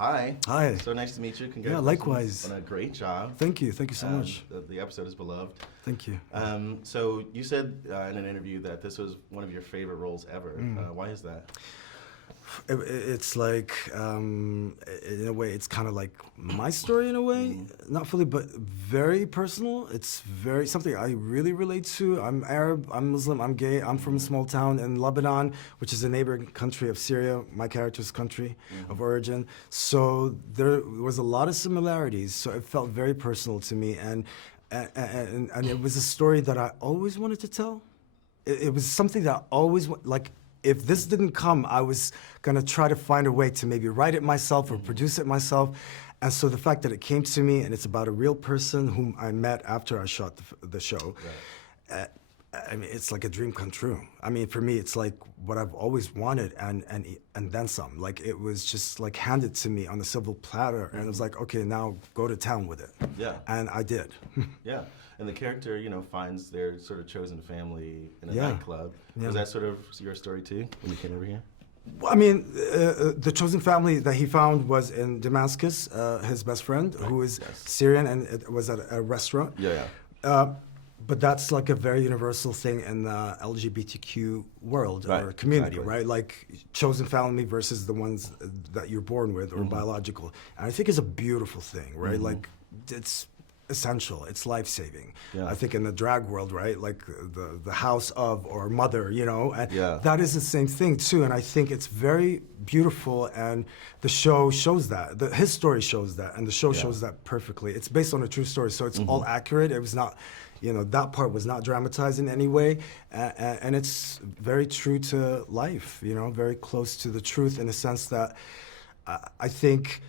Hi. Hi. So nice to meet you. Congratulations. Yeah, likewise. On a great job. Thank you so much. The episode is beloved. Thank you. So you said in an interview that this was one of your favorite roles ever. Why is that? It's like, in a way, it's kind of like my story in a way. Not fully, but very personal. It's very something I really relate to. I'm Arab, I'm Muslim, I'm gay. I'm from a small town in Lebanon, which is a neighboring country of Syria, my character's country of origin. So there was a lot of similarities. So it felt very personal to me. And it was a story that I always wanted to tell. It was something that I always, like, if this didn't come, I was gonna try to find a way to maybe write it myself or produce it myself. And so the fact that it came to me and it's about a real person whom I met after I shot the show, I mean, it's like a dream come true. I mean, for me, it's like what I've always wanted and then some. Like, it was just like handed to me on a silver platter, and it was like, okay, now go to town with it. Yeah. And I did. Yeah. And the character, you know, finds their sort of chosen family in a Yeah. nightclub. Yeah. Was that sort of your story too when you came over here? I mean, the chosen family that he found was in Damascus, his best friend, who is Syrian, and it was at a restaurant. Yeah. But that's like a very universal thing in the LGBTQ world or community, right? Like chosen family versus the ones that you're born with or biological. And I think it's a beautiful thing, right? Like, it's essential, it's life-saving. Yeah. I think in the drag world, right? Like the house of or mother, you know? And Yeah. that is the same thing too, and I think it's very beautiful, and the show shows that. His story shows that, and the show shows that perfectly. It's based on a true story, so it's all accurate. It was not, you know, that part was not dramatized in any way, and it's very true to life, you know, very close to the truth in the sense that I think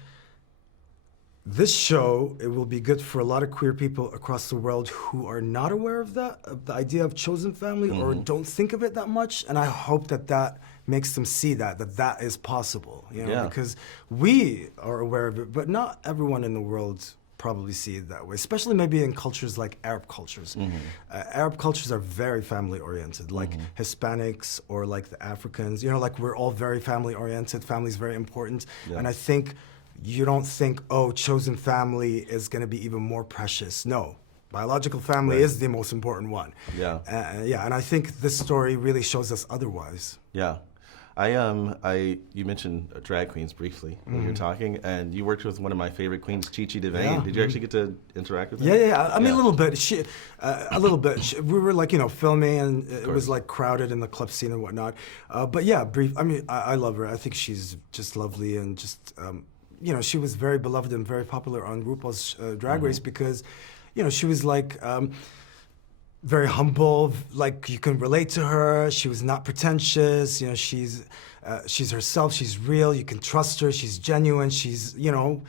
this show, it will be good for a lot of queer people across the world who are not aware of that, of the idea of chosen family, or don't think of it that much, and I hope that that makes them see that is possible, you know, because we are aware of it, but not everyone in the world probably see it that way, especially maybe in cultures like Arab cultures. Arab cultures are very family oriented, like Hispanics or like the Africans, you know, like we're all very family oriented, family's very important, and I think you don't think, oh, chosen family is gonna be even more precious. No, biological family is the most important one. Yeah. Yeah, and I think this story really shows us otherwise. Yeah. You mentioned drag queens briefly when you were talking, and you worked with one of my favorite queens, Chi-Chi DeVane. Yeah. Did you actually get to interact with her? Yeah. I mean, a little bit. A little bit. We were like, you know, filming, and it was like crowded in the club scene and whatnot. But yeah, brief. I mean, I love her. I think she's just lovely, and just, you know, she was very beloved and very popular on RuPaul's Drag Race because, you know, she was like, very humble, like you can relate to her. She was not pretentious, you know, she's herself, she's real, you can trust her, she's genuine, she's, you know,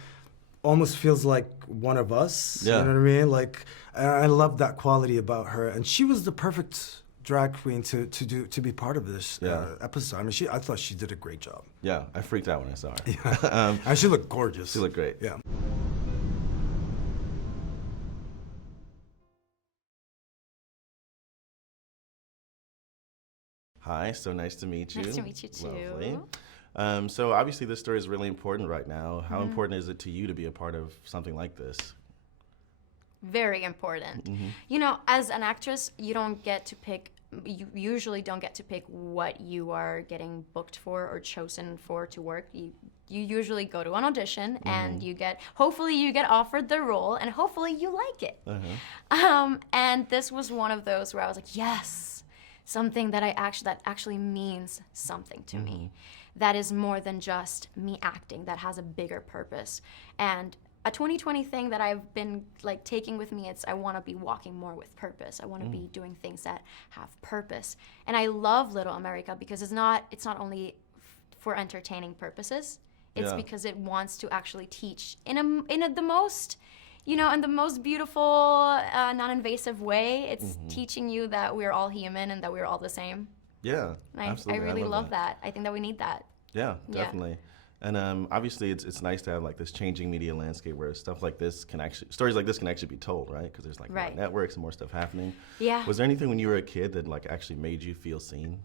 almost feels like one of us, you know what I mean? Like, I love that quality about her, and she was the perfect drag queen to be part of this episode. I mean, I thought she did a great job. Yeah, I freaked out when I saw her. Yeah. And she looked gorgeous. She looked great. Yeah. Hi, so nice to meet you. Nice to meet you too. Lovely. So obviously this story is really important right now. How important is it to you to be a part of something like this? Very important. You know, as an actress, you usually don't get to pick what you are getting booked for or chosen for to work. You usually go to an audition and hopefully you get offered the role, and hopefully you like it. And this was one of those where I was like, yes, something that that actually means something to me. That is more than just me acting, that has a bigger purpose. And a 2020 thing that I've been like taking with me, I want to be walking more with purpose. I want to be doing things that have purpose. And I love Little America because it's not only for entertaining purposes. It's because it wants to actually teach in the most, you know, in the most beautiful, non-invasive way. It's teaching you that we're all human and that we're all the same. Yeah, and absolutely. I really love that. I think that we need that. Yeah, definitely. And obviously, it's nice to have like this changing media landscape where stuff like this stories like this can actually be told, right? Because there's like more networks and more stuff happening. Yeah. Was there anything when you were a kid that like actually made you feel seen,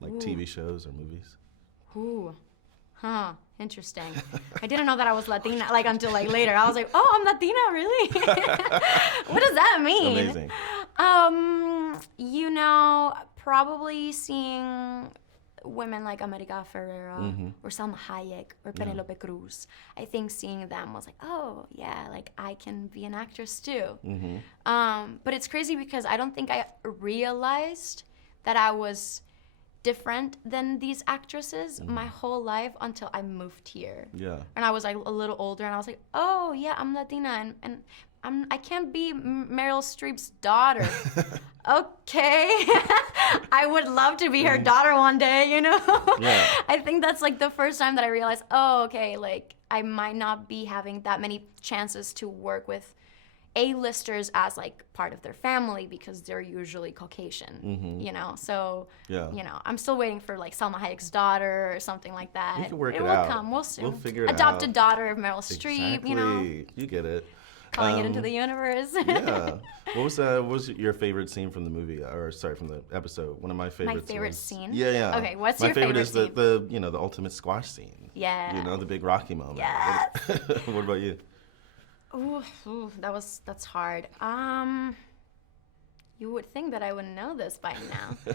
like TV shows or movies? Ooh. Huh, interesting. I didn't know that I was Latina, like, until, like, later. I was like, oh, I'm Latina, really? What does that mean? Amazing. You know, probably seeing women like America Ferrera or Salma Hayek or Penelope Cruz. I think seeing them was like, oh, yeah, like, I can be an actress, too. But it's crazy because I don't think I realized that I was different than these actresses my whole life until I moved here. Yeah. And I was like a little older, and I was like, oh yeah, I'm Latina, and I can't be Meryl Streep's daughter. Okay. I would love to be her daughter one day, you know? Yeah. I think that's like the first time that I realized, oh, okay, like I might not be having that many chances to work with A-listers as like part of their family because they're usually Caucasian, you know? So, you know, I'm still waiting for like Salma Hayek's daughter or something like that. You can work it will out. come. We'll see. We'll figure it Adopted out. daughter of Meryl Streep, you know? You get it. Calling it into the universe. Yeah. What was your favorite scene from the movie, or sorry, from the episode? One of my favorites. My favorite was, scene? Yeah. Okay, what's my your favorite is scene? the you know, the ultimate squash scene. Yeah. You know, the big Rocky moment. Yes. What about you? Ooh, that's hard. You would think that I would know this by now.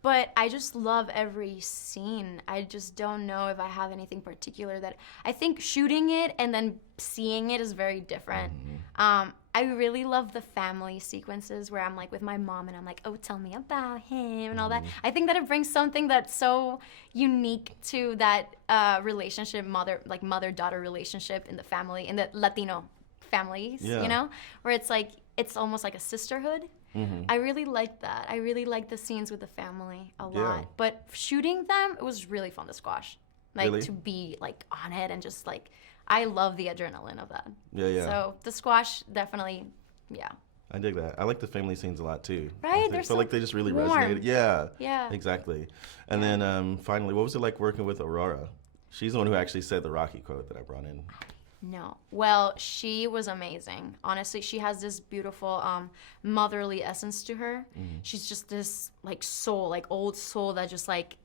But I just love every scene. I just don't know if I have anything particular that I think shooting it and then seeing it is very different. I really love the family sequences where I'm like with my mom and I'm like, oh, tell me about him and all that. I think that it brings something that's so unique to that relationship, mother-daughter relationship in the family, in the Latino families, you know, where it's like, it's almost like a sisterhood. I really like that. I really like the scenes with the family a lot. But shooting them, it was really fun to squash. Like, really? to be, like, on it and just, like, I love the adrenaline of that. Yeah. So the squash, definitely, I dig that. I like the family scenes a lot, too. Right? I They're feel so like they just really warm. resonated. Yeah. Yeah. Exactly. And then finally, what was it like working with Aurora? She's the one who actually said the Rocky quote that I brought in. No. Well, she was amazing. Honestly, she has this beautiful motherly essence to her. She's just this like soul, like old soul that just like,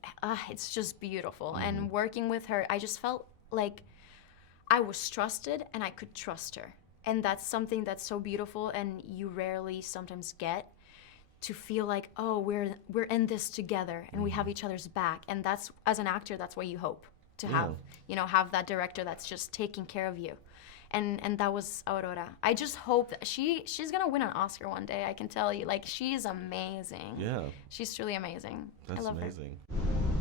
it's just beautiful. And working with her, I just felt like I was trusted and I could trust her. And that's something that's so beautiful and you rarely sometimes get, to feel like, oh, we're in this together and we have each other's back. And that's, as an actor, that's what you hope to have, you know, have that director that's just taking care of you. And that was Aurora. I just hope that she's gonna win an Oscar one day. I can tell you, like, she's amazing. Yeah. She's truly amazing. That's I love amazing. her.